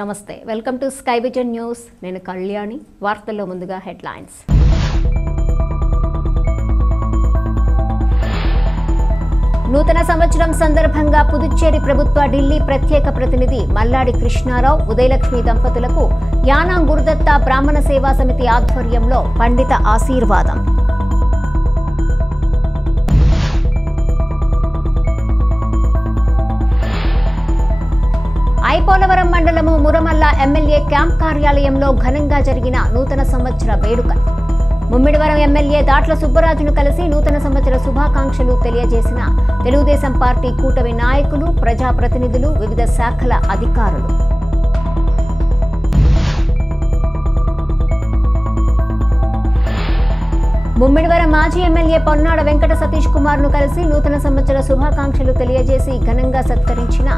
నమస్తే welcome to sky vision news నేను కళ్యాణి వార్తల్లో ముందుగా హెడ్లైన్స్ నూతన సంవత్సరం సందర్భంగా పుదుచ్చేరి ప్రభుత్వ ఢిల్లీ ప్రత్యేక ప్రతినిధి మల్లాడి కృష్ణారావు ఉదయలక్ష్మి దంపతులకు యానాం గురుదత్త బ్రాహ్మణ సేవా సమితి ఆధ్వర్యంలో పండిత ఆశీర్వాదం ఐపోలవరం మండలము మురమల్ల ఎమ్మెల్యే క్యాంప్ కార్యాలయంలో ఘనంగా జరిగిన నూతన సంవత్సర వేడుక ముమ్మిడివరం ఎమ్మెల్యే దాట్ల సుబ్బరాజును కలిసి నూతన సంవత్సర శుభాకాంక్షలు తెలియజేసిన తెలుగుదేశం పార్టీ కూటమి నాయకులు ప్రజాప్రతినిధులు వివిధ శాఖల అధికారులు ముమ్మిడివరం మాజీ ఎమ్మెల్యే పొన్నాడ వెంకట సతీష్ కుమార్ ను కలిసి నూతన సంవత్సర శుభాకాంక్షలు తెలియజేసి ఘనంగా సత్కరించిన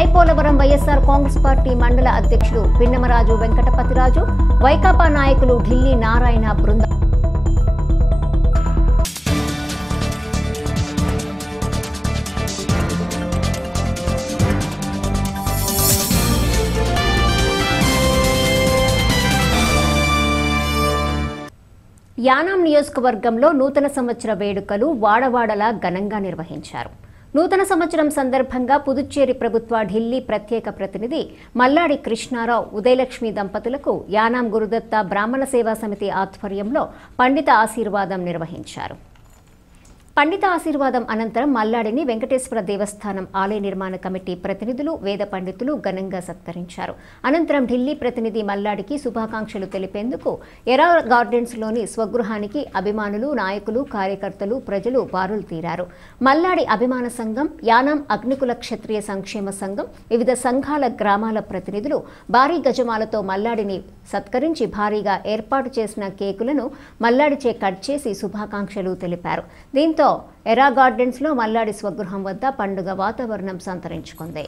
ఐపోలవరం వైఎస్ఆర్ కాంగ్రెస్ పార్టీ మండల అధ్యక్షులు పిన్నమరాజు వెంకటపతిరాజు వైకాపా నాయకులు ఢిల్లీ నారాయణ బృందం యానాం నియోజకవర్గంలో నూతన సంవత్సర వేడుకలు వాడవాడలా ఘనంగా నిర్వహించారు. నూతన సంవత్సరం సందర్భంగా పుదుచ్చేరి ప్రభుత్వ ఢిల్లీ ప్రత్యేక ప్రతినిధి మల్లాడి కృష్ణారావు ఉదయలక్ష్మి దంపతులకు యానాం గురుదత్త బ్రాహ్మణ సేవా సమితి ఆధ్వర్యంలో పండిత ఆశీర్వాదం నిర్వహించారు. పండిత ఆశీర్వాదం అనంతరం మల్లాడిని వెంకటేశ్వర దేవస్థానం ఆలయ నిర్మాణ కమిటీ ప్రతినిధులు వేద పండితులు ఘనంగా సత్కరించారు. అనంతరం ఢిల్లీ ప్రతినిధి మల్లాడికి శుభాకాంక్షలు తెలిపేందుకు ఎరా గార్డెన్స్ లోని స్వగృహానికి అభిమానులు నాయకులు కార్యకర్తలు ప్రజలు బారులు తీరారు. మల్లాడి అభిమాన సంఘం యానాం అగ్నికుల క్షత్రియ సంక్షేమ సంఘం వివిధ సంఘాల గ్రామాల ప్రతినిధులు భారీ గజమాలతో మల్లాడిని సత్కరించి భారీగా ఏర్పాటు చేసిన కేకులను మల్లాడిచే కట్ చేసి శుభాకాంక్షలు తెలిపారు. దీంతో ఎరా గార్డెన్స్ లో మల్లాడి స్వగృహం వద్ద పండుగ వాతావరణం సంతరించుకుంది.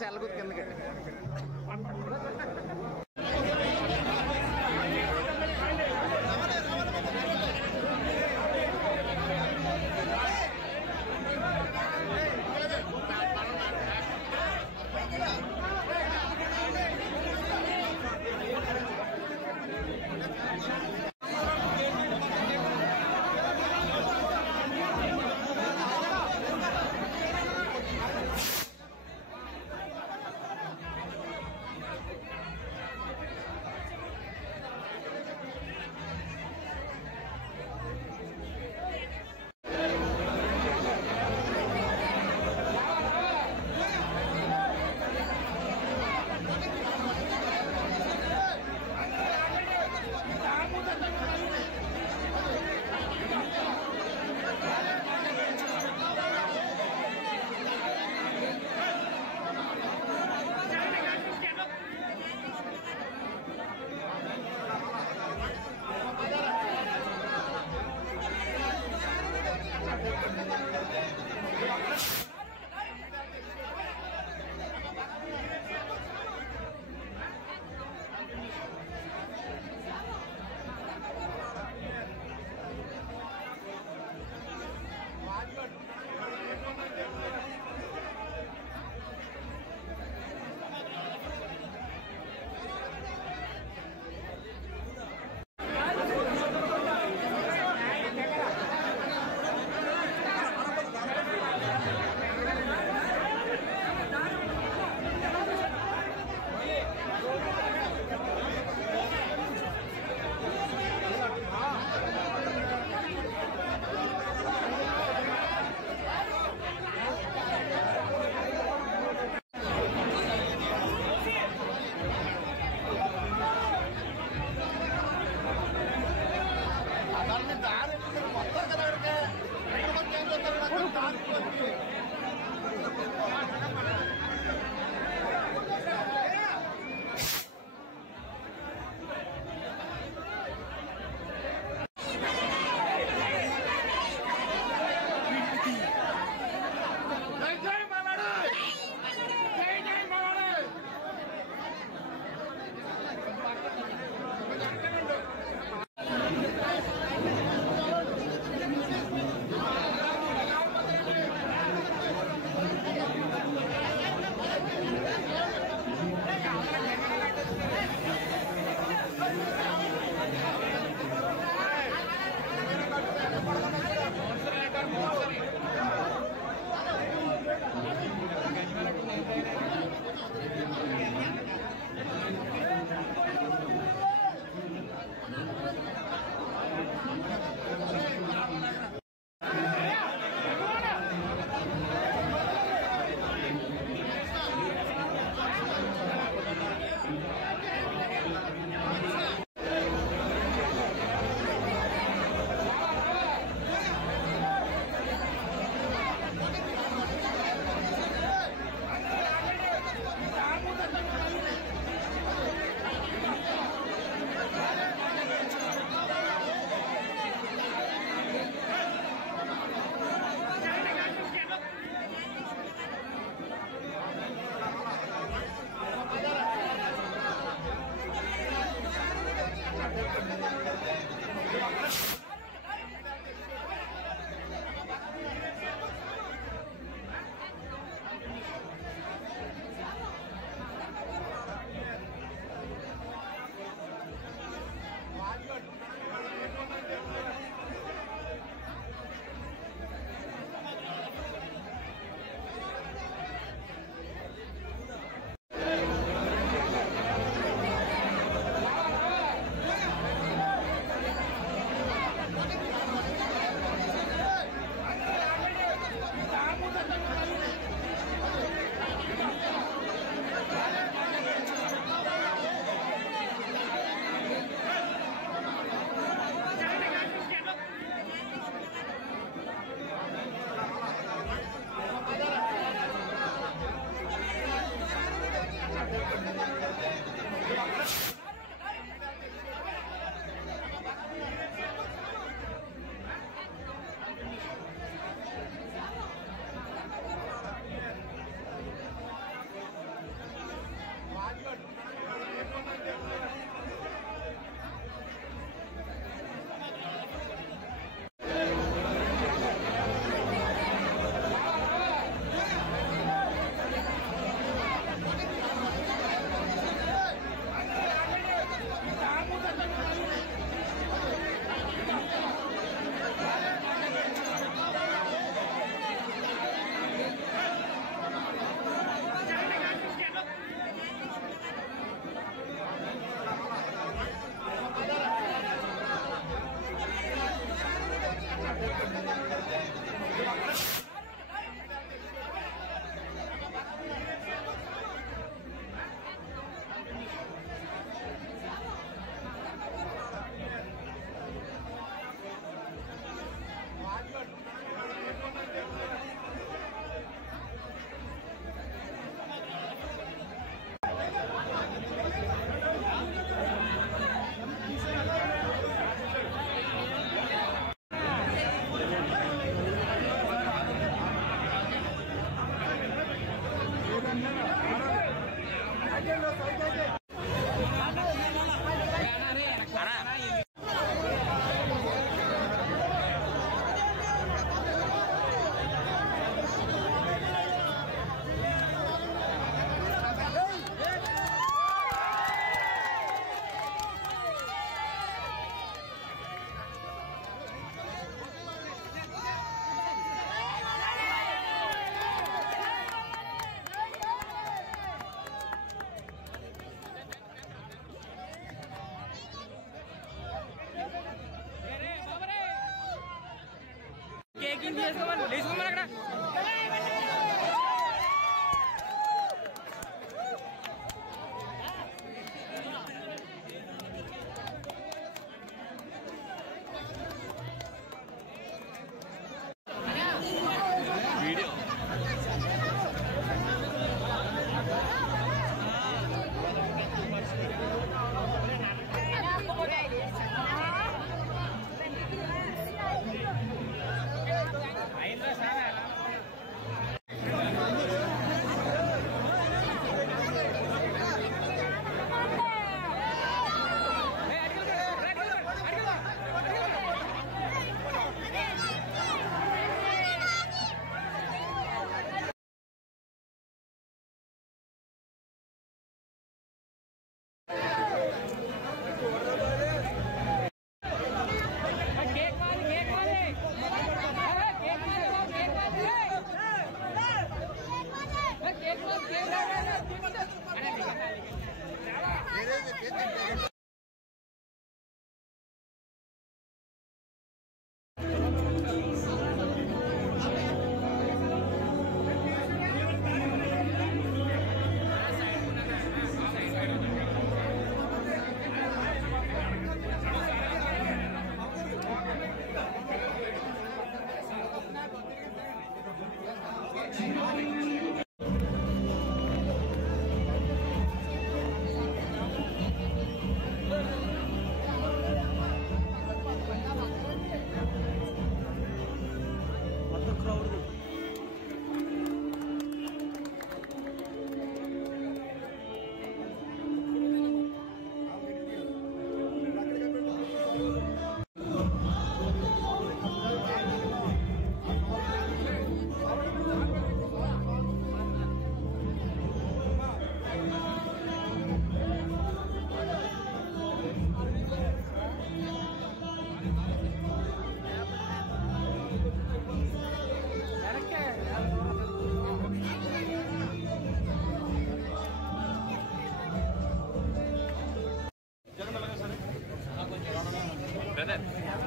సెల్ కిందకి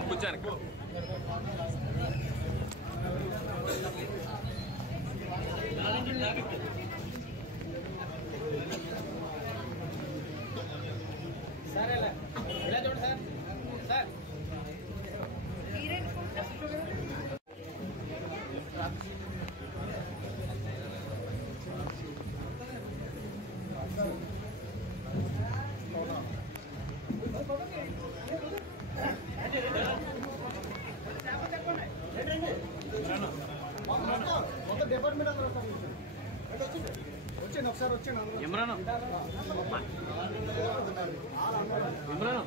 కూర్చోనికి సార్ ఇలా చూడండి సార్ సార్ ఇమ్రాన్ ఇమ్రాన్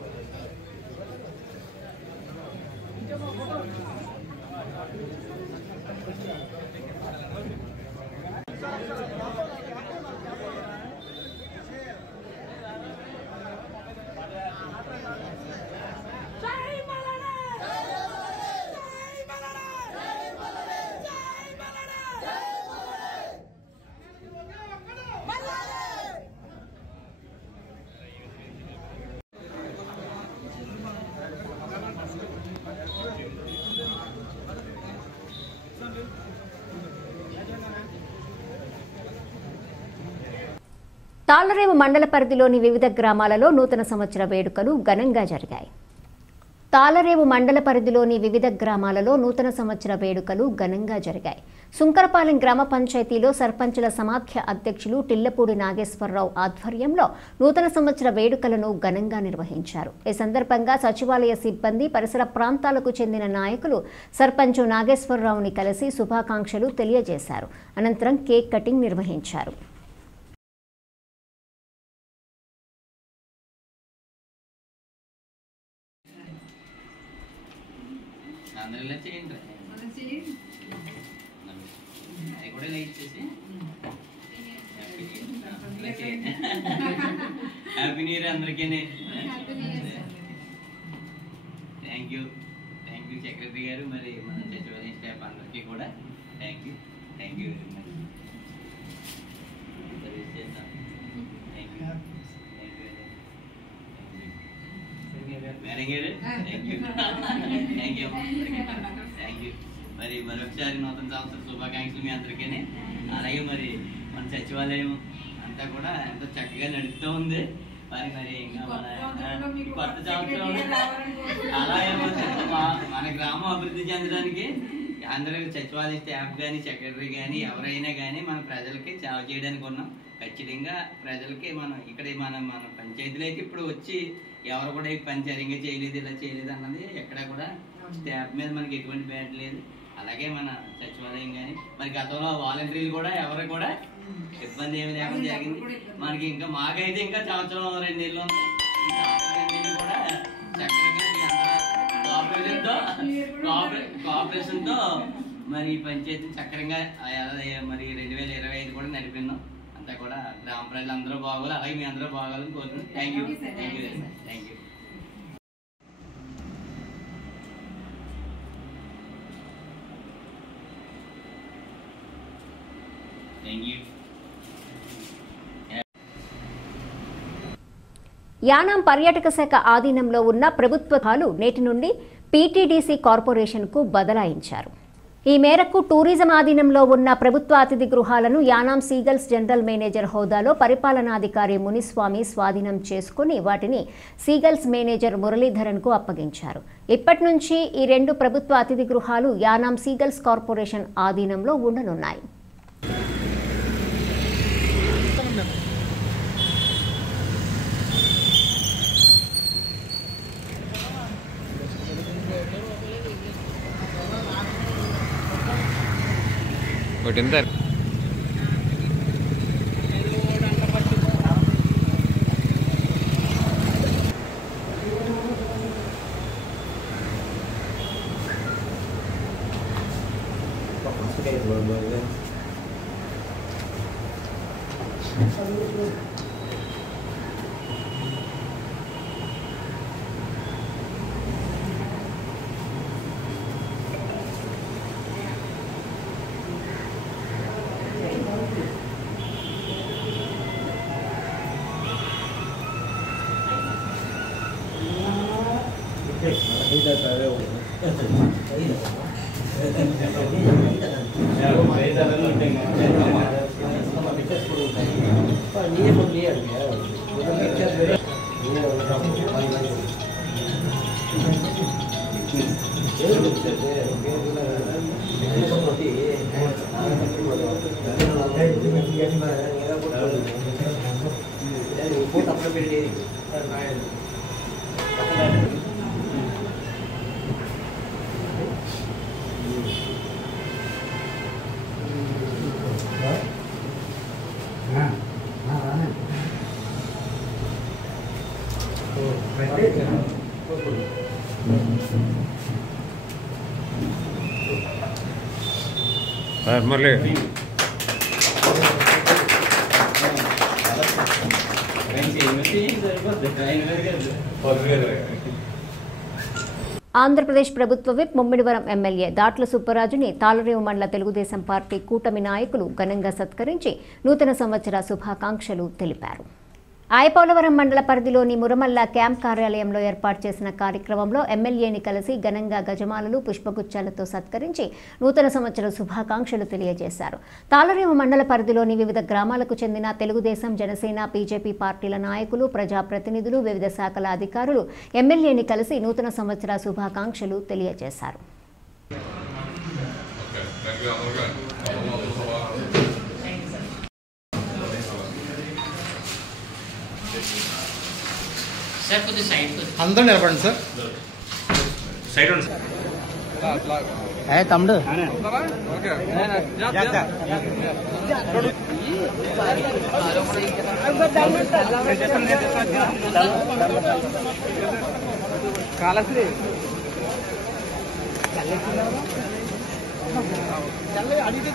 తాళ్లరేవు మండల పరిధిలోని వివిధ గ్రామాలలో నూతన సంవత్సర వేడుకలు ఘనంగా జరిగాయి. తాళ్లరేవు మండల పరిధిలోని వివిధ గ్రామాలలో నూతన సంవత్సర వేడుకలు ఘనంగా జరిగాయి. సుంకరపాలెం గ్రామ పంచాయతీలో సర్పంచుల సమాఖ్య అధ్యక్షులు టిల్లపూడి నాగేశ్వరరావు ఆధ్వర్యంలో నూతన సంవత్సర వేడుకలను ఘనంగా నిర్వహించారు. ఈ సందర్భంగా సచివాలయ సిబ్బంది, పరిసర ప్రాంతాలకు చెందిన నాయకులు సర్పంచ్ నాగేశ్వరరావుని కలిసి శుభాకాంక్షలు తెలియజేశారు. అనంతరం కేక్ కటింగ్ నిర్వహించారు. హ్యాపీ న్యూ ఇయర్ అందరికీ. థ్యాంక్ యూ సెక్రటరీ గారు, మరి మన సచివాలయం స్టాఫ్ అందరికీ కూడా thank you very much. Service చేస్తాం. థ్యాంక్ యూ మేడం గారు, థ్యాంక్ యూ థ్యాంక్ యూ. మరి మరొకసారి నూతన సంవత్సర శుభాకాంక్షలు మీ అందరికీ. అలాగే మరి మన సచివాలయం అంతా కూడా ఎంతో చక్కగా నడుస్తూ ఉంది. మరి ఇంకా మన కొత్త సంవత్సరం అలాగే మన గ్రామం అభివృద్ధి చెందడానికి అందరూ సచివాలయ స్టాఫ్ కానీ సెక్రటరీ కానీ ఎవరైనా కానీ మన ప్రజలకి సేవ చేయడానికి ఉన్నాం. ఖచ్చితంగా ప్రజలకి మనం ఇక్కడ మన పంచాయతీలోకి ఇప్పుడు వచ్చి ఎవరు కూడా ఈ పని సరిగ్గా చేయలేదు ఇలా చేయలేదు అన్నది ఎక్కడ కూడా స్టాఫ్ మీద మనకి ఎటువంటి బ్యాడ్ లేదు. అలాగే మన సచివాలయం కానీ మరి గతంలో వాలంటీర్లు కూడా ఎవరు కూడా ఇబ్బంది ఏమి లేకుండా జరిగింది. మనకి ఇంకా మాకైతే ఇంకా సంవత్సరం 2 నెలలు ఉంది. ఈ సంవత్సరం 2 నెలలు కూడా చక్కగా మీ అందరూ కోఆపరేషన్తో మరి ఈ పంచాయతీ చక్కగా మరి 2025 కూడా నడిపినాం. అంతా కూడా గ్రామ ప్రజలందరూ బాగోవాలి, అలాగే మీ అందరూ బాగోవాలని కోరుతున్నాం. Thank you thank you thank you. Yanam పర్యాటక శాఖ ఆధీనంలో ఉన్న ప్రభుత్వాలు నేటి నుండి పీటీడీసీ కార్పొరేషన్కు బదలాయించారు. ఈ మేరకు టూరిజం ఆధీనంలో ఉన్న ప్రభుత్వ అతిథి గృహాలను యానాం సీగల్స్ జనరల్ మేనేజర్ హోదాలో పరిపాలనాధికారి మునిస్వామి స్వాధీనం చేసుకుని వాటిని సీగల్స్ మేనేజర్ మురళీధరన్కు అప్పగించారు. ఇప్పటి నుంచి ఈ 2 ప్రభుత్వ అతిథి గృహాలు యానాం సీగల్స్ కార్పొరేషన్ ఆధీనంలో ఉండనున్నాయి. ఆంధ్రప్రదేశ్ ప్రభుత్వ విప్ ముమ్మిడివరం ఎమ్మెల్యే దాట్ల సుబ్బరాజుని తాళరేవు మండల తెలుగుదేశం పార్టీ కూటమి నాయకులు ఘనంగా సత్కరించి నూతన సంవత్సర శుభాకాంక్షలు తెలిపారు. ఆయపోలవరం మండల పరిధిలోని మురమల్ల క్యాంప్ కార్యాలయంలో ఏర్పాటు చేసిన కార్యక్రమంలో ఎమ్మెల్యేని కలిసి ఘనంగా గజమాలలు పుష్పగుచ్చాలతో సత్కరించి నూతన సంవత్సర శుభాకాంక్షలు తెలియజేశారు. తాళరేవు మండల పరిధిలోని వివిధ గ్రామాలకు చెందిన తెలుగుదేశం, జనసేన, బీజేపీ పార్టీల నాయకులు, ప్రజాప్రతినిధులు, వివిధ శాఖల అధికారులు ఎమ్మెల్యేని కలిసి నూతన సంవత్సర శుభాకాంక్షలు తెలియజేశారు. అందరూ నిలబడండి సార్. సైడ్ తమ్ముడు కాలశ్రీ అడిగితే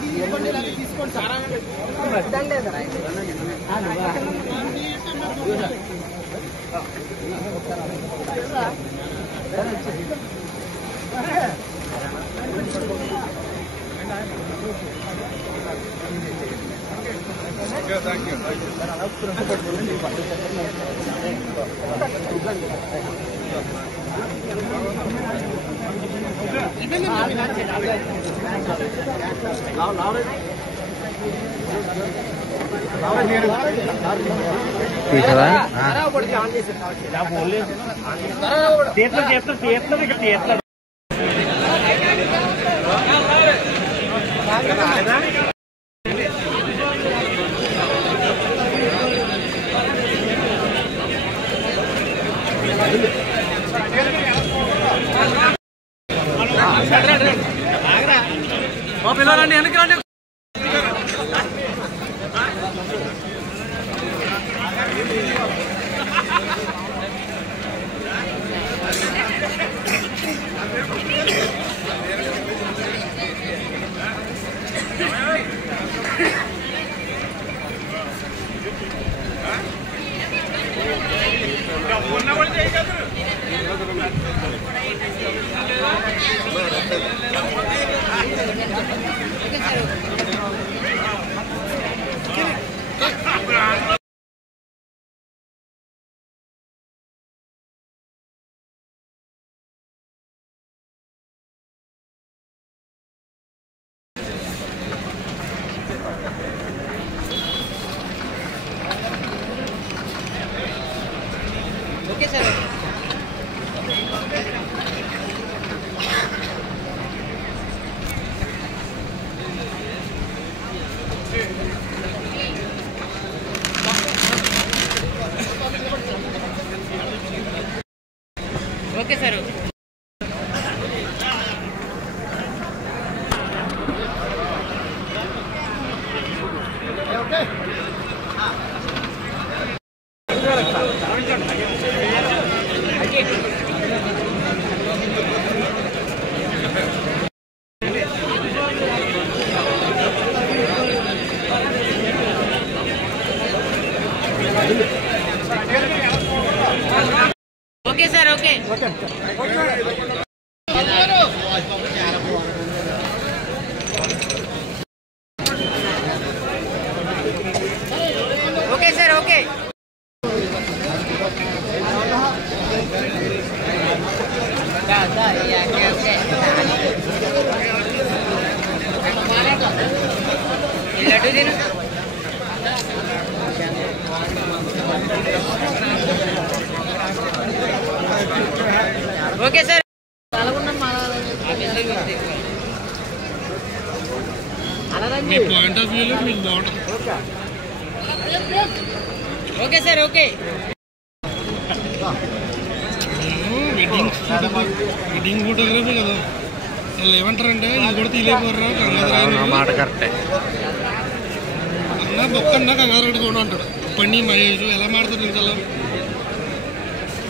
తీసుకోండి పిల్లలండి వెనక్కి రండి. Okay sir. Okay sir. Okay sir. Okay okay sir. Okay laddu తిను. Okay sir. మీ పాయింట్ ఆఫ్ వ్యూలో మీకు బాగుంటుంది. Okay sir. Okay wedding photography కదా, వాళ్ళు ఏమంటారంటే ఇది కూడా తీయలేకపోయారా మాట కరెక్టే అన్న బొక్కన్నా కంగారు కూడా అంటాడు. పండి మహేష్ ఎలా మాడతారు నీకు అలా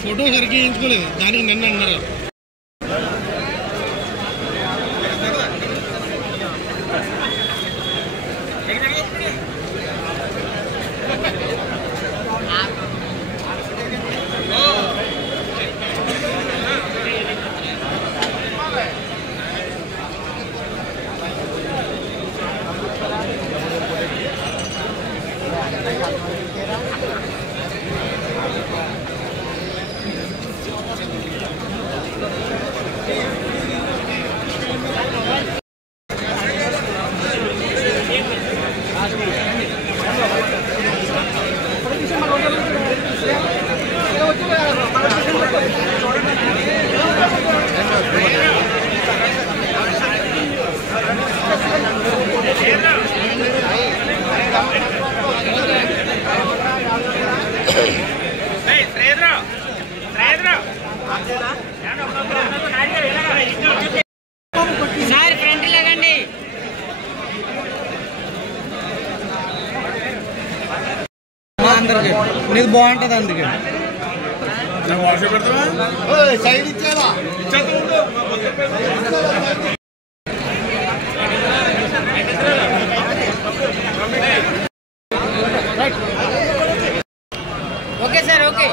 ఫోటో సరిగ్గా వేయించుకోలేదు, దానికి నన్ను అన్నారు. సార్ ఫ్రంట్ లాగండి. నీది బాగుంటుంది అందుకే సైడ్ ఇచ్చేదా ఓకే సార్. ఓకే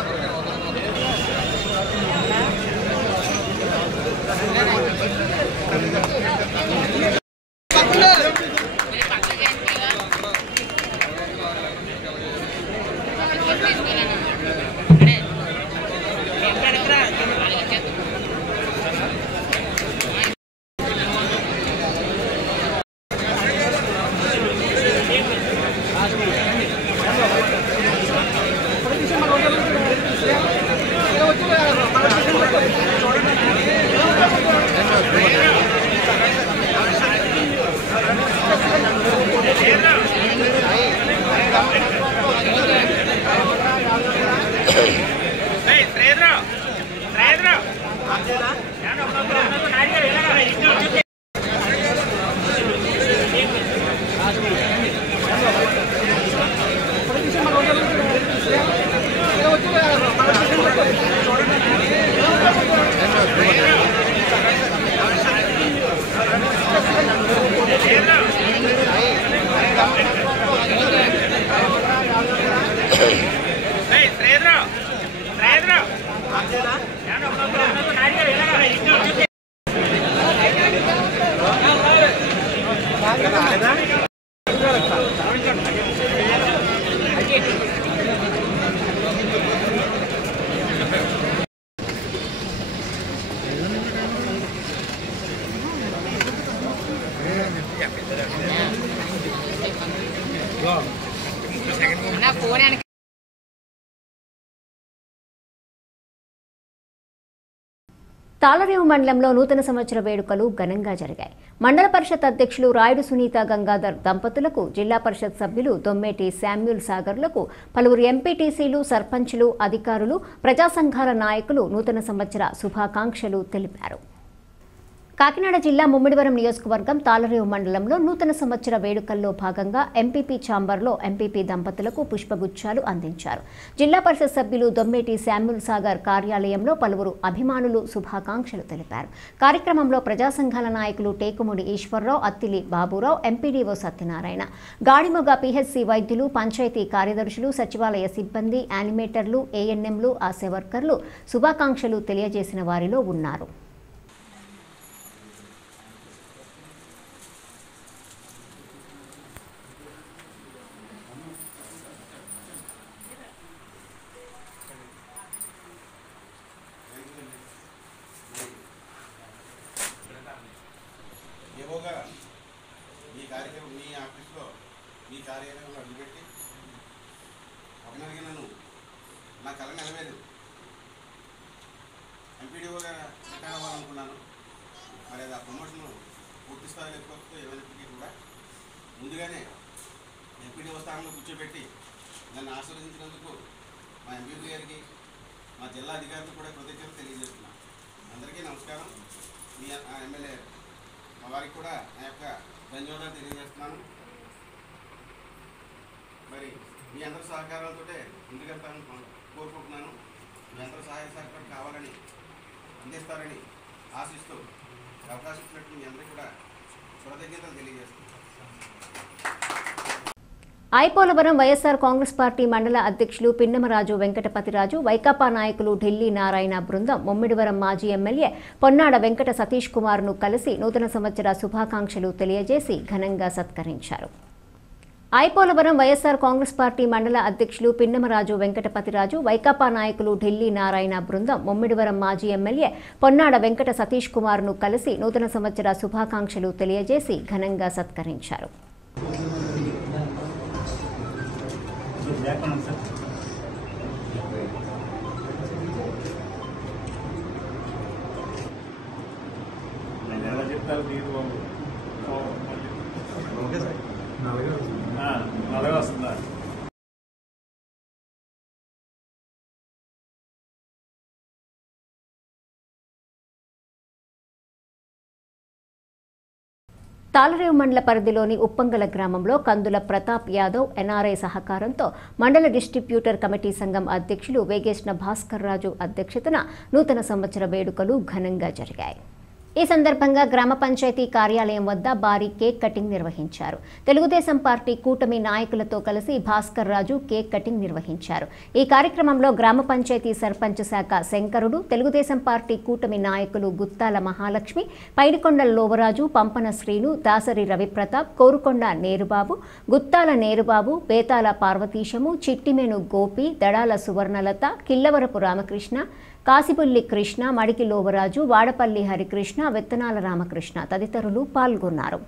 తాళరేవు మండలంలో నూతన సంవత్సర వేడుకలు ఘనంగా జరిగాయి. మండల పరిషత్ అధ్యక్షులు రాయుడు సునీత గంగాధర్ దంపతులకు, జిల్లా పరిషత్ సభ్యులు దొమ్మేటి శామ్యూల్ సాగర్లకు, పలువురు ఎంపీటీసీలు, సర్పంచులు, అధికారులు, ప్రజా సంఘాల నాయకులు నూతన సంవత్సర శుభాకాంక్షలు తెలిపారు. కాకినాడ జిల్లా ముమ్మిడివరం నియోజకవర్గం తాళరేవు మండలంలో నూతన సంవత్సర వేడుకల్లో భాగంగా ఎంపీపీ ఛాంబర్లో ఎంపీపీ దంపతులకు పుష్పగుచ్చాలు అందించారు. జిల్లా పరిషత్ సభ్యులు దొమ్మేటి శామ్యూల్ సాగర్ కార్యాలయంలో పలువురు అభిమానులు శుభాకాంక్షలు తెలిపారు. కార్యక్రమంలో ప్రజా సంఘాల నాయకులు టేకుముడి ఈశ్వరరావు, అత్తిలి బాబురావు, ఎంపీడీఓ సత్యనారాయణ, గాడిమొగ పీహెచ్సీ వైద్యులు, పంచాయతీ కార్యదర్శులు, సచివాలయ సిబ్బంది, యానిమేటర్లు, ఏఎన్ఎంలు, ఆశా వర్కర్లు శుభాకాంక్షలు తెలియజేసిన వారిలో ఉన్నారు. ఏవోగా మీ కార్యక్రమం మీ ఆఫీస్లో మీ కార్యాలయంలో అడ్డుపెట్టి అభినడిగినను నా కళ నెరవేరు ఎంపీడీఓగా రిటైర్ అవ్వాలనుకున్నాను. మరి అది ఆ ప్రమోషన్ పూర్తి స్థాయిలో ఎక్కువ ఏమైనప్పటికీ కూడా ముందుగానే ఎంపీడీఓ స్థానంలో కూర్చోబెట్టి నన్ను ఆశీర్వదించినందుకు మా ఎంపీపీ గారికి, మా జిల్లా అధికారులకు కూడా కృతజ్ఞతలు తెలియజేస్తున్నాను. అందరికీ నమస్కారం. మీ ఎమ్మెల్యే మా వారికి కూడా నా యొక్క ధన్యవాదాలు తెలియజేస్తున్నాను. మరి మీ అందరి సహకారాలతో ముందుకెళ్తానని కోరుకుంటున్నాను. మీ అందరూ సహాయ సహకారం కావాలని, అందిస్తారని ఆశిస్తూ అవకాశం ఇచ్చినట్టు మీ అందరికీ కూడా కృతజ్ఞతలు తెలియజేస్తున్నాను. ఐపోలవరం వైఎస్ఆర్ కాంగ్రెస్ పార్టీ మండల అధ్యక్షులు పిన్నమరాజు వెంకటపతిరాజు, వైకాపా నాయకులు ఢిల్లీ నారాయణ బృందం ముమ్మిడివరం మాజీ ఎమ్మెల్యే పొన్నాడ వెంకట సతీష్ కుమార్ను కలిసి నూతన సంవత్సర శుభాకాంక్షలు తెలియజేసి ఘనంగా సత్కరించారు. ఐపోలవరం వైఎస్ఆర్ కాంగ్రెస్ పార్టీ మండల అధ్యక్షులు పిన్నమరాజు వెంకటపతిరాజు, వైకాపా నాయకులు ఢిల్లీ నారాయణ బృందం ముమ్మిడివరం మాజీ ఎమ్మెల్యే పొన్నాడ వెంకట సతీష్ కుమార్ను కలిసి నూతన సంవత్సర శుభాకాంక్షలు తెలియజేసి ఘనంగా సత్కరించారు. తాళరేవు మండల పరిధిలోని ఉప్పంగల గ్రామంలో కందుల ప్రతాప్ యాదవ్ ఎన్ఆర్ఐ సహకారంతో మండల డిస్ట్రిబ్యూటర్ కమిటీ సంఘం అధ్యక్షులు వేగేశ్న భాస్కర్ రాజు అధ్యక్షతన నూతన సంవత్సర వేడుకలు ఘనంగా జరిగాయి. ఈ సందర్భంగా గ్రామ పంచాయతీ కార్యాలయం వద్ద భారీ కేక్ కటింగ్ నిర్వహించారు. తెలుగుదేశం పార్టీ కూటమి నాయకులతో కలిసి భాస్కర్ రాజు కేక్ కటింగ్ నిర్వహించారు. ఈ కార్యక్రమంలో గ్రామ పంచాయతీ సర్పంచ్ శాఖ శంకరుడు, తెలుగుదేశం పార్టీ కూటమి నాయకులు గుత్తాల మహాలక్ష్మి, పైడికొండ లోవరాజు, పంపన శ్రీను, దాసరి రవిప్రతాప్, కోరుకొండ నేరుబాబు, గుత్తాల నేరుబాబు, బేతాల పార్వతీశము, చిట్టిమేను గోపి, దడాల సువర్ణలత, కిల్లవరపు రామకృష్ణ, కాసిబుల్లి కృష్ణ, మడికి లోవరాజు, వాడపల్లి హరికృష్ణ, విత్తనాల రామకృష్ణ తదితరులు పాల్గొన్నారు.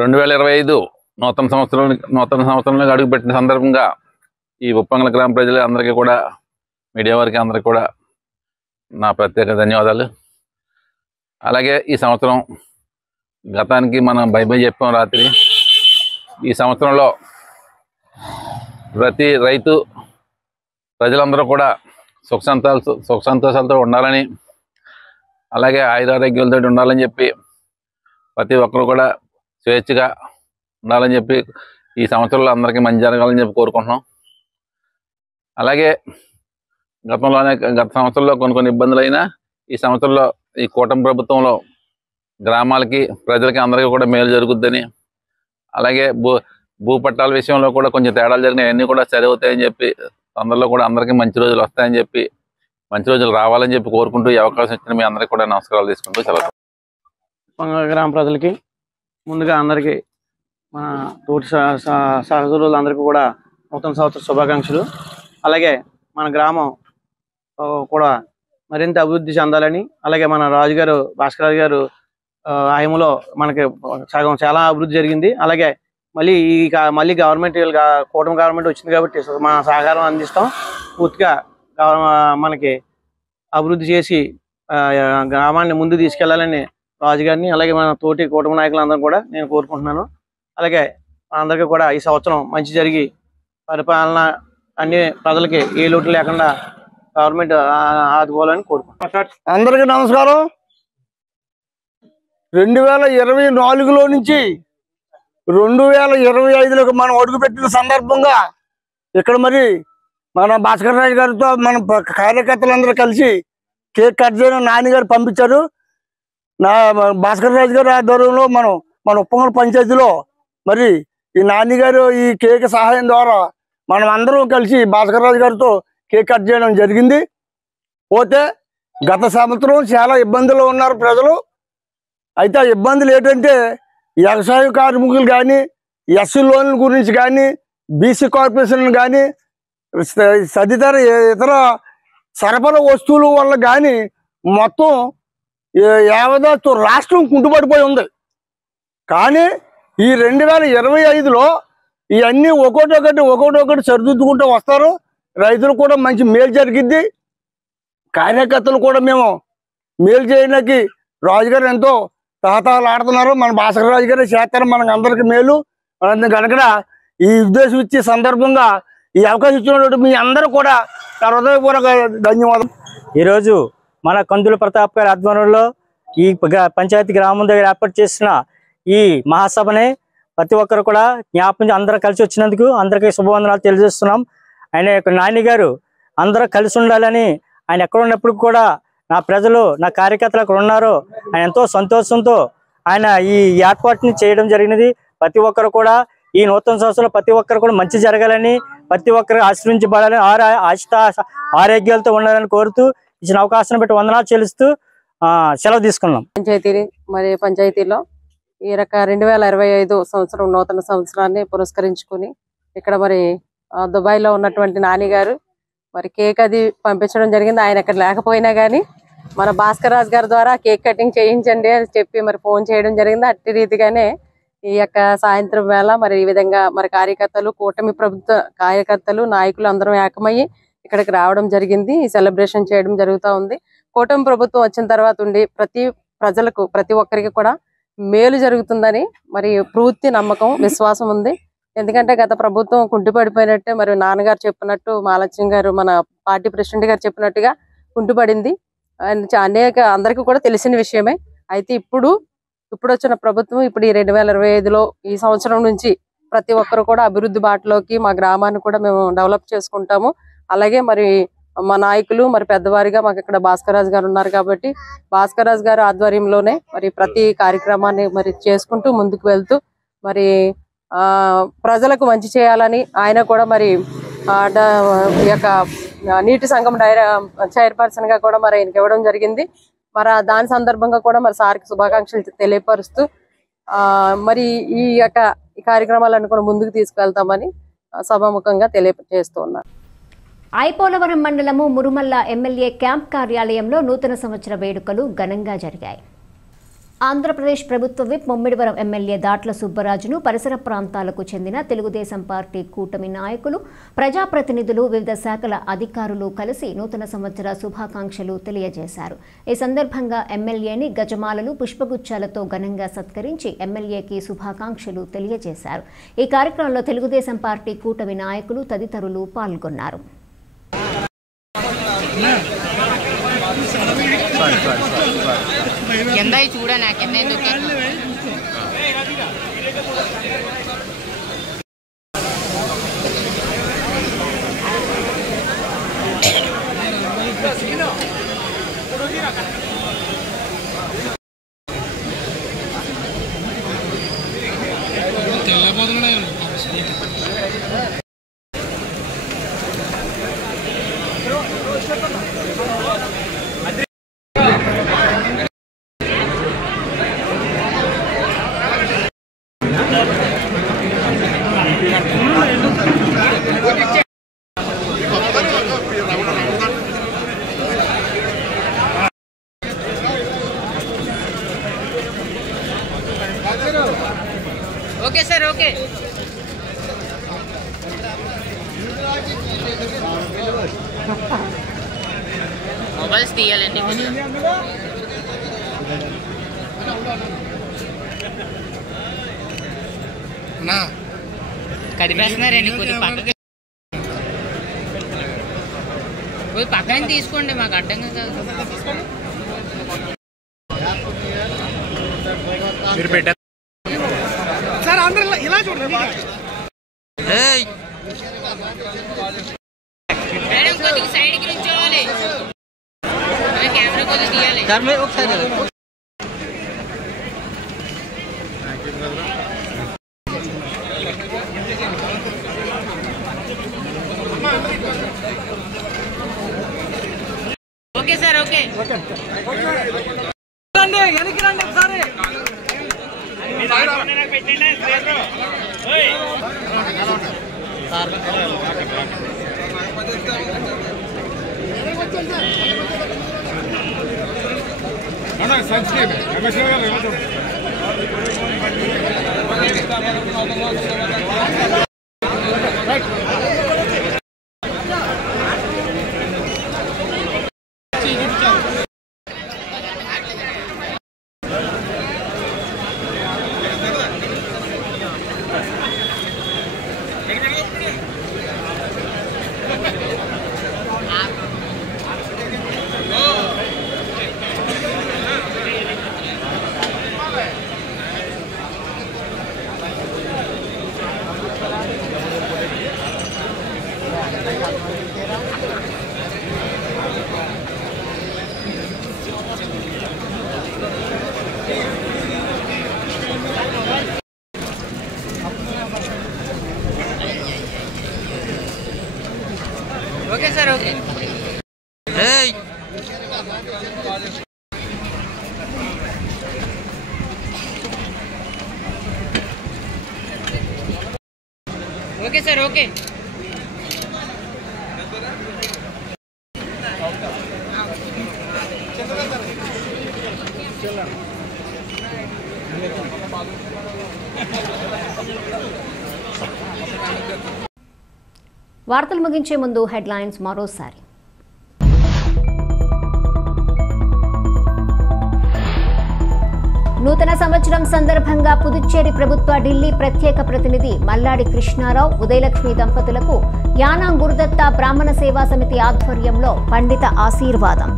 రెండు 2025 నూతన సంవత్సరంలో అడుగుపెట్టిన సందర్భంగా ఈ ఉప్పంగల గ్రామ ప్రజలు అందరికీ కూడా, మీడియా వారికి అందరికీ కూడా నా ప్రత్యేక ధన్యవాదాలు. అలాగే ఈ సంవత్సరం గతానికి మనం బై బై చెప్పాం రాత్రి. ఈ సంవత్సరంలో ప్రతి రైతు ప్రజలందరూ కూడా సుఖ సంతోషాలతో ఉండాలని, అలాగే ఆయురారోగ్యాలతో ఉండాలని చెప్పి ప్రతి ఒక్కరు కూడా స్వేచ్ఛగా ఉండాలని చెప్పి ఈ సంవత్సరంలో అందరికీ మంచి జరగాలని చెప్పి కోరుకుంటున్నాం. అలాగే గత సంవత్సరంలో కొన్ని ఇబ్బందులు అయినా ఈ సంవత్సరంలో ఈ కూటమి ప్రభుత్వంలో గ్రామాలకి ప్రజలకి అందరికీ కూడా మేలు జరుగుద్దని, అలాగే భూపట్టాల విషయంలో కూడా కొంచెం తేడాలు జరిగినాయి, అన్నీ కూడా సరి అవుతాయని చెప్పి తొందరలో కూడా అందరికీ మంచి రోజులు వస్తాయని చెప్పి, మంచి రోజులు రావాలని చెప్పి కోరుకుంటూ ఈ అవకాశం ఇచ్చిన మీ అందరికీ కూడా నమస్కారాలు తీసుకుంటూ సెలవు. గ్రామ ప్రజలకి ముందుగా అందరికీ మన తోటి సహచరులందరికీ కూడా నూతన సంవత్సర శుభాకాంక్షలు. అలాగే మన గ్రామం కూడా మరింత అభివృద్ధి చెందాలని, అలాగే మన రాజుగారు భాస్కర్ రాజు గారు ఆయములో మనకి సగం చాలా అభివృద్ధి జరిగింది. అలాగే మళ్ళీ గవర్నమెంట్ కూటమి గవర్నమెంట్ వచ్చింది కాబట్టి మన సహకారం అందిస్తాం. పూర్తిగా మనకి అభివృద్ధి చేసి గ్రామాన్ని ముందు తీసుకెళ్లాలని రాజుగారిని, అలాగే మన తోటి కూటమి నాయకులందరూ కూడా నేను కోరుకుంటున్నాను. అలాగే అందరికీ కూడా ఈ సంవత్సరం మంచి జరిగి పరిపాలన అన్ని ప్రజలకి ఏ లోటు లేకుండా గవర్నమెంట్ ఆదుకోవాలని కోరుకుంటున్నాను. అందరికీ నమస్కారం. 2024లో నుంచి 2025లోకి మనం అడుగుపెట్టిన సందర్భంగా ఇక్కడ మరి మన భాస్కర్ రాజు గారితో మన కార్యకర్తలందరూ కలిసి కేక్ కట్ చేయడం నాన్నగారు పంపించారు. భాస్కర్ రాజు గారి ఆధ్వర్యంలో మన ఉప్పంగల్ పంచాయతీలో మరి ఈ నాన్నగారు ఈ కేక్ సహాయం ద్వారా మనం అందరం కలిసి భాస్కర్ రాజు గారితో కేక్ కట్ చేయడం జరిగింది. పోతే గత సంవత్సరం చాలా ఇబ్బందులు ఉన్నారు ప్రజలు. అయితే ఆ ఇబ్బందులు ఏంటంటే వ్యవసాయ కార్మికులు కానీ, ఎస్సీ లోన్ల గురించి కానీ, బీసీ కార్పొరేషన్ కానీ, తదితర ఇతర సరఫరా వస్తువుల వల్ల కానీ మొత్తం యావత్తు రాష్ట్రం కుంటుపడిపోయి ఉంది. కానీ ఈ 2025లో ఇవన్నీ ఒక్కొక్కటి సరిదిద్దుకుంటూ వస్తారు. రైతులు కూడా మంచి మేలు జరిగిద్ది. కార్యకర్తలు కూడా మేము మేలు చేయడానికి రాజుగారు ఎంతో తహతహలు ఆడుతున్నారు. మన భాస్కర్ రాజు గారు చేస్తారు మనకు అందరికి మేలు. కనుక ఈ ఉద్దేశం ఇచ్చే సందర్భంగా ఈ అవకాశం ఇచ్చినటువంటి మీ అందరూ కూడా హృదయపూర్వక ధన్యవాదాలు. ఈరోజు మన కందుల ప్రతాప్ గారి ఆధ్వర్యంలో ఈ పంచాయతీ గ్రామం దగ్గర ఏర్పాటు చేసిన ఈ మహాసభని ప్రతి ఒక్కరు కూడా జ్ఞాపకం అందరూ కలిసి వచ్చినందుకు అందరికీ శుభవందనాలు తెలియజేస్తున్నాం. ఆయన యొక్క నాని గారు అందరూ కలిసి ఉండాలని, ఆయన ఎక్కడ ఉన్నప్పుడు కూడా నా ప్రజలు నా కార్యకర్తలు అక్కడ ఉన్నారో ఆయన ఎంతో సంతోషంతో ఆయన ఈ ఏర్పాటుని చేయడం జరిగినది. ప్రతి ఒక్కరు కూడా ఈ నూతన సంవత్సరంలో ప్రతి ఒక్కరు కూడా మంచి జరగాలని, ప్రతి ఒక్కరు ఆశ్రయించబడాలని, ఆరోగ్యాలతో ఉండాలని కోరుతూ ఇచ్చిన అవకాశం బట్టి వందనాలు చెల్లిస్తూ సెలవు తీసుకున్నాం. పంచాయతీలో ఈ 2025 సంవత్సరం నూతన సంవత్సరాన్ని పురస్కరించుకుని ఇక్కడ మరి దుబాయ్లో ఉన్నటువంటి నాని గారు మరి కేక్ అది పంపించడం జరిగింది. ఆయన ఇక్కడ లేకపోయినా కానీ మన భాస్కర్ రాజు గారి ద్వారా కేక్ కటింగ్ చేయించండి అని చెప్పి మరి ఫోన్ చేయడం జరిగింది. అట్టి రీతిగానే ఈ యొక్క సాయంత్రం వేళ మరి ఈ విధంగా మరి కార్యకర్తలు, కూటమి ప్రభుత్వ కార్యకర్తలు, నాయకులు అందరం ఏకమయ్యి ఇక్కడికి రావడం జరిగింది. ఈ సెలబ్రేషన్ చేయడం జరుగుతూ ఉంది. కూటమి ప్రభుత్వం వచ్చిన తర్వాత ఉండి ప్రజలకు ప్రతి ఒక్కరికి కూడా మేలు జరుగుతుందని మరి పూర్తి నమ్మకం, విశ్వాసం ఉంది. ఎందుకంటే గత ప్రభుత్వం కుంటిపడిపోయినట్టే మరి నాన్నగారు చెప్పినట్టు, మహాలక్ష్మి గారు మన పార్టీ ప్రెసిడెంట్ గారు చెప్పినట్టుగా కుంటిపడింది. అందరికీ కూడా తెలిసిన విషయమే. అయితే ఇప్పుడు వచ్చిన ప్రభుత్వం ఇప్పుడు ఈ 2025లో ఈ సంవత్సరం నుంచి ప్రతి ఒక్కరు కూడా అభివృద్ధి బాటలోకి మా గ్రామాన్ని కూడా మేము డెవలప్ చేసుకుంటాము. అలాగే మరి మా నాయకులు మరి పెద్దవారిగా మాకు ఇక్కడ భాస్కర్ రాజు గారు ఉన్నారు కాబట్టి భాస్కర్ రాజు గారు ఆధ్వర్యంలోనే మరి ప్రతి కార్యక్రమాన్ని మరి చేసుకుంటూ ముందుకు వెళ్తూ మరి ప్రజలకు మంచి చేయాలని ఆయన కూడా మరి ఈ యొక్క నీటి సంఘం చైర్పర్సన్ గా కూడా మరి ఆయనకి ఇవ్వడం జరిగింది. మరి దాని సందర్భంగా కూడా మరి సార్కి శుభాకాంక్షలు తెలియపరుస్తూ మరి ఈ యొక్క కార్యక్రమాలను కూడా ముందుకు తీసుకెళ్తామని సభాముఖంగా తెలియజేస్తూ ఉన్నారు. ఐపోలవరం మండలము మురుమల్ల ఎమ్మెల్యే క్యాంప్ కార్యాలయంలో నూతన సంవత్సర వేడుకలు ఘనంగా జరిగాయి. ఆంధ్రప్రదేశ్ ప్రభుత్వ విప్ ముమ్మిడివరం ఎమ్మెల్యే దాట్ల సుబ్బరాజును పరిసర ప్రాంతాలకు చెందిన తెలుగుదేశం పార్టీ కూటమి నాయకులు, ప్రజాప్రతినిధులు, వివిధ శాఖల అధికారులు కలిసి నూతన సంవత్సర శుభాకాంక్షలు తెలియజేశారు. ఈ సందర్భంగా ఎమ్మెల్యేని గజమాలలు, పుష్పగుచ్చాలతో ఘనంగా సత్కరించి ఎమ్మెల్యేకి శుభాకాంక్షలు తెలియజేశారు. ఈ కార్యక్రమంలో తెలుగుదేశం పార్టీ కూటమి నాయకులు తదితరులు పాల్గొన్నారు. చూడనా ఓకే సార్ ఓకే మొబైల్స్ తీయాలండి కదిపేస్తున్నారండి కొద్ది పక్కన తీసుకోండి మాకు అడ్డంగా కాదు మీరు పెట్టారు సార్ అందరూ ఇలా చూడండి మేడం కొద్దిగా సైడ్కి నుంచోవాలి కెమెరా కొద్దిగా తీయాలి సార్ మీరు ఒకసారి ఓకే సార్ ఓకే రండి వెనక్కి రండి ఒకసారి okay sir okay okay sir okay వార్తలు ముగించే ముందు హెడ్లైన్స్ మరోసారి. నూతన సంవత్సరం సందర్భంగా పుదుచ్చేరి ప్రభుత్వ ఢిల్లీ ప్రత్యేక ప్రతినిధి మల్లాడి కృష్ణారావు, ఉదయలక్ష్మి దంపతులకు యానాం గురుదత్త బ్రాహ్మణ సేవా సమితి ఆధ్వర్యంలో పండిత ఆశీర్వాదం.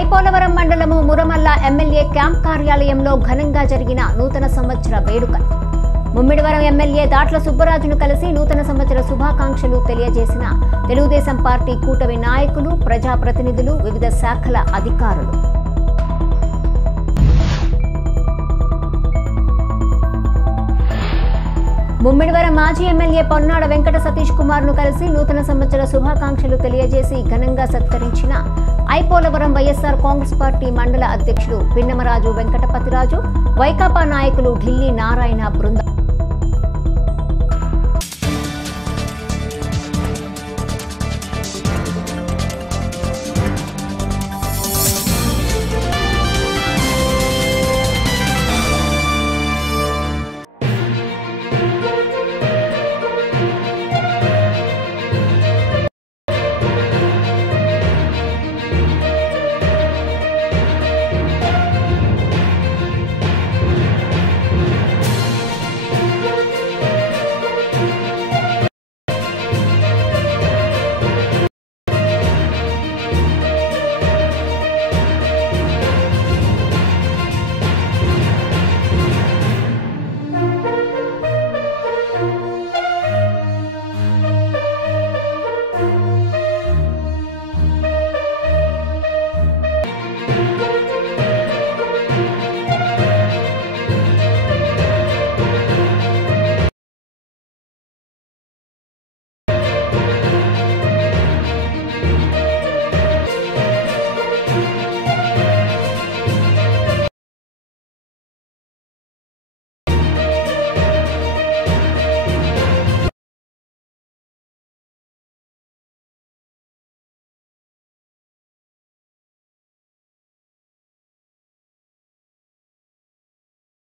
ఐపోలవరం మండలము మురమల్ల ఎమ్మెల్యే క్యాంప్ కార్యాలయంలో ఘనంగా జరిగిన నూతన సంవత్సర వేడుక. ముమ్మిడివరం ఎమ్మెల్యే దాట్ల సుబ్బరాజును కలిసి నూతన సంవత్సర శుభాకాంక్షలు తెలియజేసిన తెలుగుదేశం పార్టీ కూటమి నాయకులు, ప్రజాప్రతినిధులు, వివిధ శాఖల అధికారులు. ముమ్మిడివరం మాజీ ఎమ్మెల్యే పొన్నాడ వెంకట సతీష్ కుమార్ ను కలిసి నూతన సంవత్సర శుభాకాంక్షలు తెలియజేసి ఘనంగా సత్కరించిన ఐపోలవరం వైఎస్ఆర్ కాంగ్రెస్ పార్టీ మండల అధ్యక్షుడు పిన్నమరాజు వెంకటపతిరాజు, వైకాపా నాయకులు ఢిల్లీ నారాయణ బృందం.